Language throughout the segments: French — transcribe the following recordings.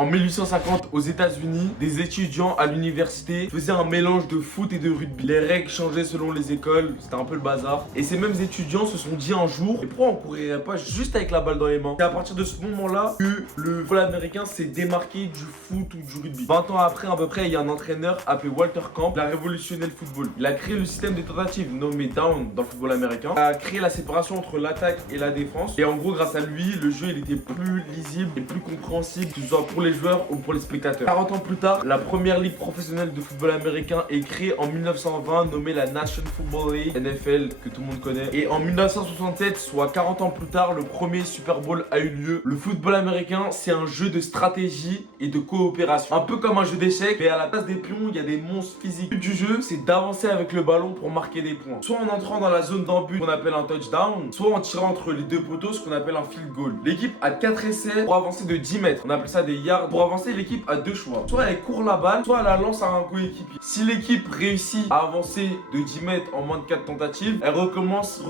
En 1850, aux États-Unis, des étudiants à l'université faisaient un mélange de foot et de rugby. Les règles changeaient selon les écoles, c'était un peu le bazar. Et ces mêmes étudiants se sont dit un jour, et pourquoi on courrait pas juste avec la balle dans les mains? C'est à partir de ce moment-là que le football américain s'est démarqué du foot ou du rugby. 20 ans après, à peu près, il y a un entraîneur appelé Walter Camp, il a révolutionné le football. Il a créé le système de tentatives nommé down dans le football américain. Il a créé la séparation entre l'attaque et la défense. Et en gros, grâce à lui, le jeu il était plus lisible et plus compréhensible, que ce soit pour les joueurs ou pour les spectateurs. 40 ans plus tard, la première ligue professionnelle de football américain est créée en 1920, nommée la National Football League, NFL, que tout le monde connaît. Et en 1967, soit 40 ans plus tard, le premier Super Bowl a eu lieu. Le football américain, c'est un jeu de stratégie et de coopération. Un peu comme un jeu d'échecs, mais à la place des pions, il y a des monstres physiques. Le but du jeu, c'est d'avancer avec le ballon pour marquer des points. Soit en entrant dans la zone d'embut, qu'on appelle un touchdown, soit en tirant entre les deux poteaux, ce qu'on appelle un field goal. L'équipe a 4 essais pour avancer de 10 mètres. On appelle ça des yards. Pour avancer, l'équipe a deux choix. Soit elle court la balle, soit elle la lance à un coéquipier. Si l'équipe réussit à avancer de 10 mètres en moins de 4 tentatives, elle recommence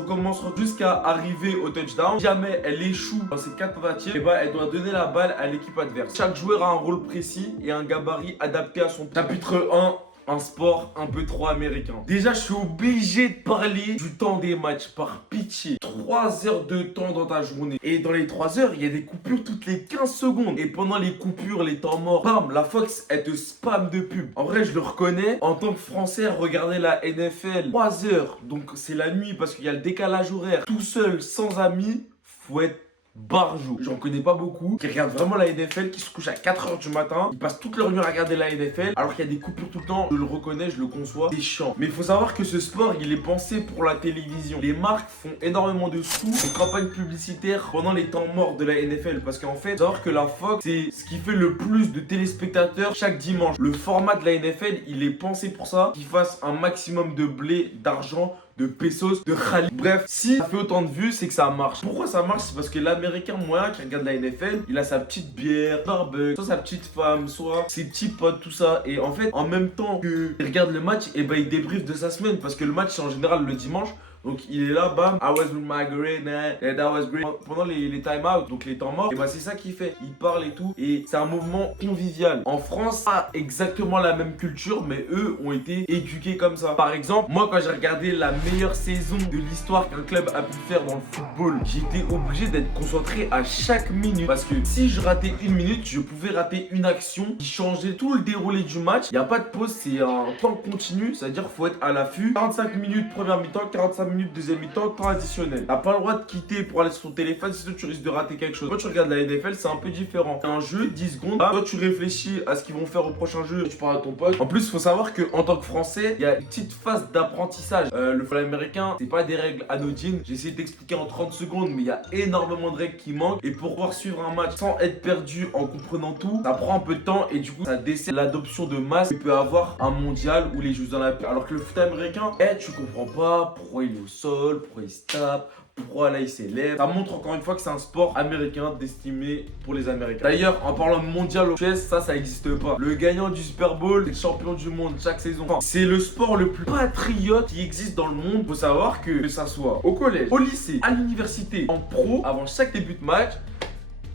jusqu'à arriver au touchdown. Si jamais elle échoue dans ces 4 tentatives, et elle doit donner la balle à l'équipe adverse. Chaque joueur a un rôle précis et un gabarit adapté à son chapitre 1. Un sport un peu trop américain. Déjà, je suis obligé de parler du temps des matchs, par pitié. 3 heures de temps dans ta journée. Et dans les 3 heures, il y a des coupures toutes les 15 secondes. Et pendant les coupures, les temps morts, bam, la Fox, elle te spam de pub. En vrai, je le reconnais. En tant que Français, regarder la NFL, 3 heures. Donc, c'est la nuit parce qu'il y a le décalage horaire. Tout seul, sans amis, faut être barjou. J'en connais pas beaucoup qui regardent vraiment la NFL, qui se couchent à 4h du matin, ils passent toute leur nuit à regarder la NFL alors qu'il y a des coupures tout le temps. Je le reconnais, je le conçois, c'est chiant. Mais il faut savoir que ce sport, il est pensé pour la télévision. Les marques font énormément de sous en campagne publicitaire pendant les temps morts de la NFL parce qu'en fait, il faut savoir que la Fox, c'est ce qui fait le plus de téléspectateurs chaque dimanche. Le format de la NFL, il est pensé pour ça, qu'il fasse un maximum de blé, d'argent, de pesos, de rallye. Bref, si ça fait autant de vues, c'est que ça marche. Pourquoi ça marche? C'est parce que l'américain moyen qui regarde la NFL, il a sa petite bière, barbecue, soit sa petite femme, soit ses petits potes, tout ça. Et en fait, en même temps qu'il regarde le match, et il débriefe de sa semaine parce que le match c'est en général le dimanche. Donc il est là, bam, I was with my great, and that was great. Pendant les time-out, donc les temps morts, et c'est ça qu'il fait. Il parle et tout, et c'est un mouvement convivial. En France, pas exactement la même culture, mais eux ont été éduqués comme ça. Par exemple, moi quand j'ai regardé la meilleure saison de l'histoire qu'un club a pu faire dans le football, j'étais obligé d'être concentré à chaque minute. Parce que si je ratais une minute, je pouvais rater une action qui changeait tout le déroulé du match. Il n'y a pas de pause, c'est un temps continu, c'est-à-dire qu'il faut être à l'affût. 45 minutes première mi-temps, 45 minutes deuxième mi-temps, temps additionnel. T'as pas le droit de quitter pour aller sur ton téléphone, sinon tu risques de rater quelque chose. Quand tu regardes la NFL, c'est un peu différent. Un jeu, 10 secondes. Toi, tu réfléchis à ce qu'ils vont faire au prochain jeu et tu parles à ton pote. En plus, il faut savoir qu'en tant que Français, il y a une petite phase d'apprentissage. Le football américain, c'est pas des règles anodines. J'ai essayé d'expliquer en 30 secondes, mais il y a énormément de règles qui manquent. Et pour pouvoir suivre un match sans être perdu en comprenant tout, ça prend un peu de temps et du coup, ça dessert l'adoption de masse qu'il peut avoir un mondial ou les Jeux olympiques. Alors que le foot américain, tu comprends pas pourquoi il est au sol, pourquoi il se tape, pourquoi là il s'élève. Ça montre encore une fois que c'est un sport américain destiné pour les Américains. D'ailleurs, en parlant de mondial au US, ça existe pas. Le gagnant du Super Bowl, c'est le champion du monde chaque saison. Enfin, c'est le sport le plus patriote qui existe dans le monde. Faut savoir que ça soit au collège, au lycée, à l'université, en pro, avant chaque début de match,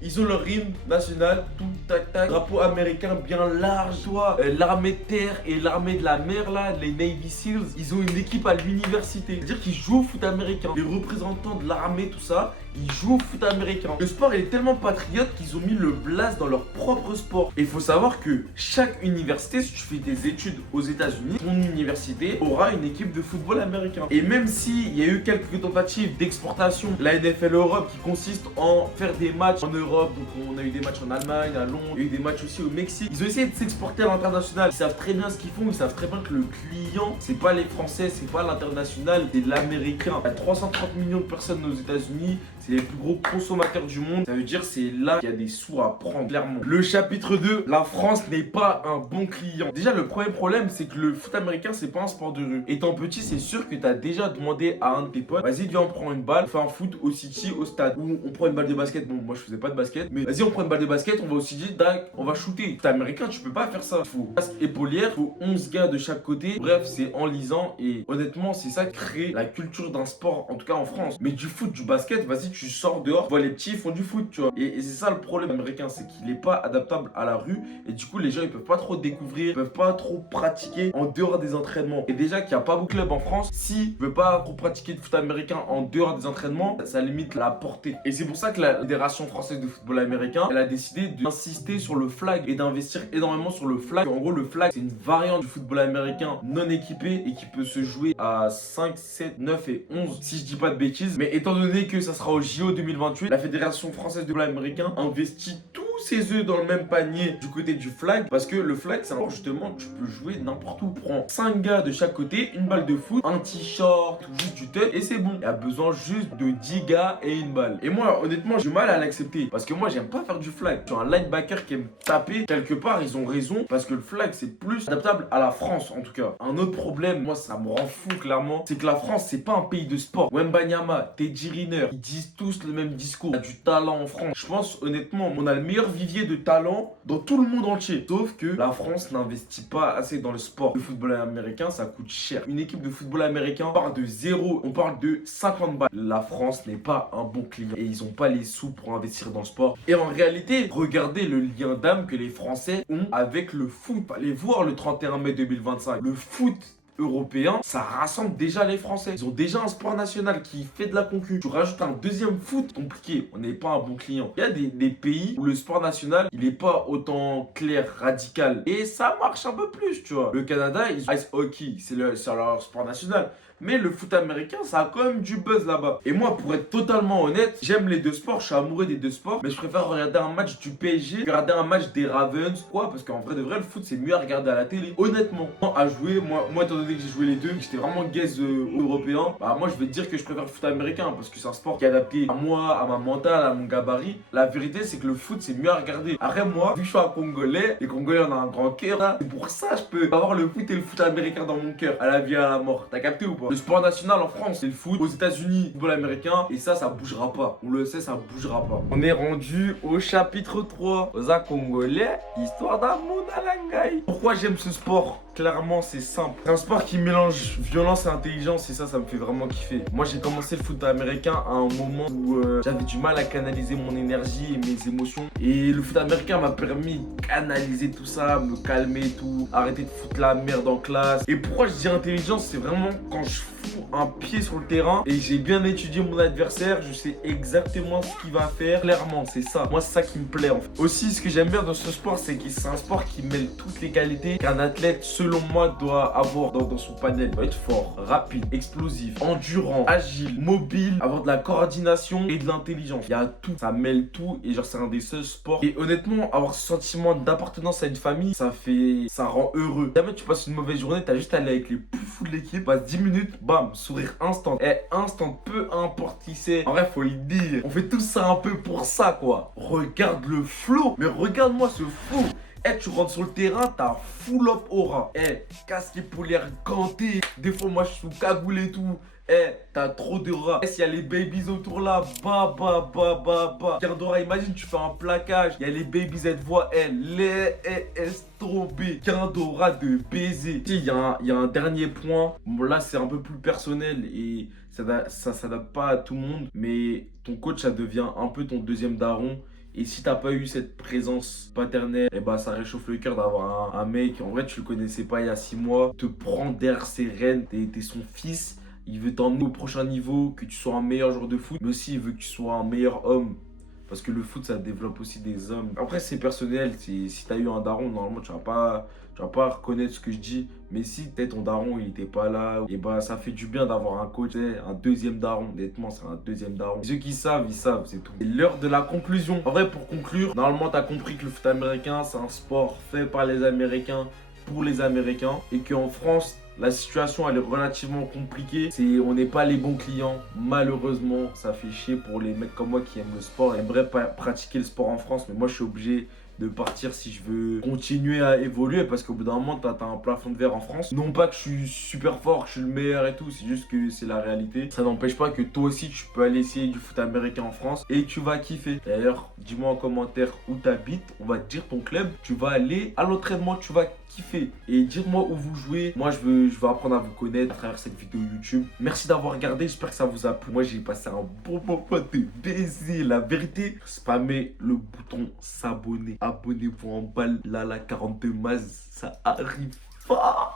ils ont leur hymne national, tout tac tac, drapeau américain bien large, soit l'armée de terre et l'armée de la mer là, les Navy Seals, ils ont une équipe à l'université. C'est-à-dire qu'ils jouent au foot américain. Les représentants de l'armée, tout ça, ils jouent au foot américain. Le sport il est tellement patriote qu'ils ont mis le blast dans leur propre sport. Et il faut savoir que chaque université, si tu fais des études aux États-Unis, ton université aura une équipe de football américain. Et même s'il y a eu quelques tentatives d'exportation, la NFL Europe qui consiste en faire des matchs en Europe, donc on a eu des matchs en Allemagne, à Londres, il y a eu des matchs aussi au Mexique. Ils ont essayé de s'exporter à l'international. Ils savent très bien ce qu'ils font, ils savent très bien que le client, c'est pas les Français, c'est pas l'international, c'est l'américain. Il y a 330 millions de personnes aux États-Unis, c'est les plus gros consommateurs du monde. Ça veut dire c'est là qu'il y a des sous à prendre, clairement. Le chapitre 2, la France n'est pas un bon client. Déjà, le premier problème, c'est que le foot américain, c'est pas un sport de rue. Étant petit, c'est sûr que tu as déjà demandé à un de tes potes, vas-y, viens, on prend une balle, on fait un foot au City, au stade. Ou on prend une balle de basket. Bon, moi, je faisais pas de basket, mais vas-y, on prend une balle de basket, on va au City, on va shooter. Foot américain, tu peux pas faire ça. Il faut casque épaulière, il faut 11 gars de chaque côté. Bref, c'est enlisant et honnêtement, c'est ça qui crée la culture d'un sport, en tout cas en France. Mais du foot, du basket, vas-y, tu sors dehors, tu vois les petits ils font du foot, tu vois. Et c'est ça le problème américain, c'est qu'il n'est pas adaptable à la rue. Et du coup, les gens, ils peuvent pas trop découvrir, ils peuvent pas trop pratiquer en dehors des entraînements. Et déjà qu'il n'y a pas beaucoup de clubs en France, s'ils ne veulent pas trop pratiquer de foot américain en dehors des entraînements, ça limite la portée. Et c'est pour ça que la Fédération française de football américain, elle a décidé d'insister sur le flag et d'investir énormément sur le flag. En gros, le flag, c'est une variante du football américain non équipé et qui peut se jouer à 5, 7, 9 et 11, si je dis pas de bêtises. Mais étant donné que ça sera au JO 2028, la Fédération française de football américain investit tous ses œufs dans le même panier du côté du flag, parce que le flag, c'est un sport justement, tu peux jouer n'importe où. Prends 5 gars de chaque côté, une balle de foot, un t-shirt ou juste du touch et c'est bon. Il y a besoin juste de 10 gars et une balle. Et moi, honnêtement, j'ai du mal à l'accepter parce que moi, j'aime pas faire du flag. Je suis un linebacker qui aime taper. Quelque part, ils ont raison parce que le flag, c'est plus adaptable à la France en tout cas. Un autre problème, moi, ça me rend fou clairement, c'est que la France, c'est pas un pays de sport. Wembanyama, Teddy Riner, ils disent tous le même discours. Il y a du talent en France. Je pense honnêtement, on a le meilleur vivier de talent dans tout le monde entier. Sauf que la France n'investit pas assez dans le sport. Le football américain, ça coûte cher. Une équipe de football américain part de zéro. On parle de 50 balles. La France n'est pas un bon client. Et ils n'ont pas les sous pour investir dans le sport. Et en réalité, regardez le lien d'âme que les Français ont avec le foot. Allez voir le 31 mai 2025. Le foot européen, ça rassemble déjà les Français. Ils ont déjà un sport national qui fait de la concu. Tu rajoutes un deuxième foot, compliqué. On n'est pas un bon client. Il y a des pays où le sport national, il n'est pas autant clair, radical. Et ça marche un peu plus, tu vois. Le Canada, ils ice hockey, c'est leur sport national. Mais le foot américain, ça a quand même du buzz là-bas. Et moi, pour être totalement honnête, j'aime les deux sports, je suis amoureux des deux sports. Mais je préfère regarder un match du PSG que regarder un match des Ravens. Quoi? Parce qu'en vrai de vrai, le foot, c'est mieux à regarder à la télé. Honnêtement, à jouer, moi étant donné que j'ai joué les deux, j'étais vraiment gaze européen. Bah, moi, je vais te dire que je préfère le foot américain parce que c'est un sport qui est adapté à moi, à ma mentale, à mon gabarit. La vérité, c'est que le foot, c'est mieux à regarder. Après, moi, vu que je suis un Congolais, les Congolais, on a un grand cœur. C'est pour ça que je peux avoir le foot et le foot américain dans mon cœur, à la vie et à la mort. T'as capté ou pas? Le sport national en France, c'est le foot. Aux États-Unis, le football américain. Et ça bougera pas. On le sait, ça bougera pas. On est rendu au chapitre 3. Aux Congolais, histoire d'amour d'Alangaï. Pourquoi j'aime ce sport? Clairement, c'est simple. C'est un sport qui mélange violence et intelligence et ça me fait vraiment kiffer. Moi, j'ai commencé le foot américain à un moment où j'avais du mal à canaliser mon énergie et mes émotions. Et le foot américain m'a permis de canaliser tout ça, me calmer et tout, arrêter de foutre la merde en classe. Et pourquoi je dis intelligence, c'est vraiment quand je fous un pied sur le terrain et j'ai bien étudié mon adversaire, je sais exactement ce qu'il va faire. Clairement, c'est ça. Moi, c'est ça qui me plaît en fait. Aussi, ce que j'aime bien dans ce sport, c'est que c'est un sport qui mêle toutes les qualités qu'un athlète, selon moi, doit avoir dans son panel. Il doit être fort, rapide, explosif, endurant, agile, mobile, avoir de la coordination et de l'intelligence. Il y a tout, ça mêle tout et genre c'est un des seuls sports. Et honnêtement, avoir ce sentiment d'appartenance à une famille, ça rend heureux. Jamais tu passes une mauvaise journée, t'as juste à aller avec les plus fous de l'équipe, passe 10 minutes, bam, sourire instant. Et instant, peu importe qui c'est. En vrai, faut le dire. On fait tout ça un peu pour ça, quoi. Regarde le flow, mais regarde-moi ce flow. Tu rentres sur le terrain, t'as full up aura. Casque polaire ganté. Des fois, moi, je suis sous cagoule et tout. T'as trop de rats. S'il y a les babies autour là, bah. Gardora, imagine, tu fais un plaquage. Il y a les babies, elles te voient. Laisse tomber. Gardora de baiser. Tu sais, il y a un dernier point. Bon, là, c'est un peu plus personnel et ça s'adapte pas à tout le monde. Mais ton coach, ça devient un peu ton deuxième daron. Et si t'as pas eu cette présence paternelle, ça réchauffe le cœur d'avoir un mec, en vrai tu le connaissais pas il y a 6 mois, te prend derrière ses rênes, t'es son fils, il veut t'emmener au prochain niveau, que tu sois un meilleur joueur de foot, mais aussi il veut que tu sois un meilleur homme. Parce que le foot, ça développe aussi des hommes. Après, c'est personnel. Si t'as eu un daron, normalement, tu vas pas reconnaître ce que je dis. Mais si peut-être ton daron, il était pas là, ça fait du bien d'avoir un coach, un deuxième daron. Honnêtement, c'est un deuxième daron. Ceux qui savent, ils savent, c'est tout. C'est l'heure de la conclusion. En vrai, pour conclure, normalement, t'as compris que le foot américain, c'est un sport fait par les Américains pour les Américains. Et qu'en France, la situation elle est relativement compliquée. On n'est pas les bons clients. Malheureusement, ça fait chier pour les mecs comme moi qui aiment le sport et aimeraient pratiquer le sport en France. Mais moi, je suis obligé de partir si je veux continuer à évoluer parce qu'au bout d'un moment, t'as un plafond de verre en France. Non pas que je suis super fort, que je suis le meilleur et tout, c'est juste que c'est la réalité. Ça n'empêche pas que toi aussi, tu peux aller essayer du foot américain en France et tu vas kiffer. D'ailleurs, dis-moi en commentaire où t'habites, on va te dire ton club, tu vas aller à l'entraînement, tu vas kiffer. Et dire-moi où vous jouez. Moi, je veux apprendre à vous connaître à travers cette vidéo YouTube. Merci d'avoir regardé, j'espère que ça vous a plu. Moi, j'ai passé un bon moment de baiser. La vérité, spammez le bouton s'abonner. Abonnez-vous en balle. Là, la 42 Maz, ça arrive fort.